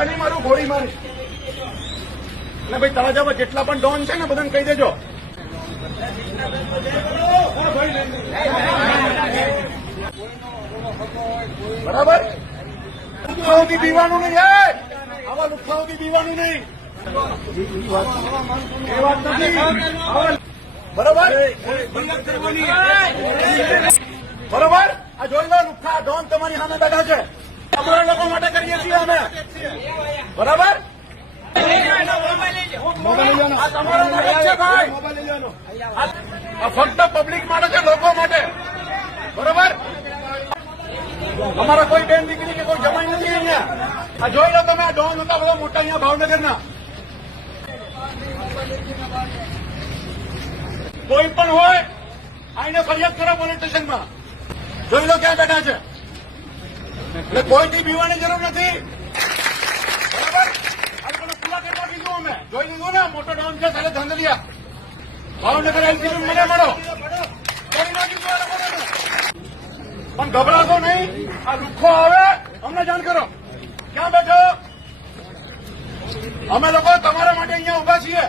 ધક્કા નહીં મારું, ગોળી મારી. એટલે ભાઈ તળાજામાં જેટલા પણ ડોન છે ને બધાને કહી દેજો. બરાબર, લુખ્ખાઓથી પીવાનું નહીં. આવા લુખ્ખાઓથી પીવાનું નહીં. એ વાત નથી. બરોબર બરોબર. આ જોઈ લો, લુખ્ખા ડોન તમારી સામે બેઠા છે. અમારા લોકો માટે કરીએ છીએ અમે. બરાબર, આ તમારા માટે છે ભાઈ. આ ફક્ત પબ્લિક માટે છે, લોકો માટે. બરોબર, અમારા કોઈ બેન દીકરી કે કોઈ જમાઈ નથી અહીંયા. આ જોઈ લો તમે, આ ડોન હતા બધા મોટા અહીંયા ભાવનગરના. કોઈ પણ હોય આઈને ફરિયાદ કરો પોલીસ સ્ટેશનમાં. જોઈ લો ક્યાં બેઠા છે. એટલે કોઈથી બીવાની જરૂર નથી. બરાબર, આ તમે પૂરા કરવા કીધું અમે. જોઈ લીધું ને, મોટો ડોન છે તારે ધંધલિયા. ભાવનગર એલસીબી મને મળો. કરી નાખીશું આ લોકોને. પણ ગભરાશો નહીં. આ લુખ્ખો આવે અમને જાણ કરો. ક્યાં બેઠો? અમે લોકો તમારા માટે અહીંયા ઉભા છીએ.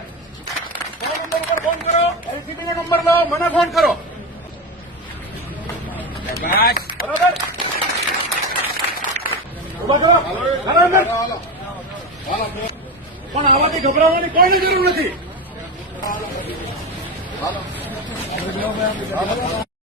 ફોન નંબર પર ફોન કરો, એલસીબી નો નંબર લો, મને ફોન કરો. બરાબર, ઉભા કરો. બરાબર, પણ આવાથી ગભરાવાની કોઈને જરૂર નથી.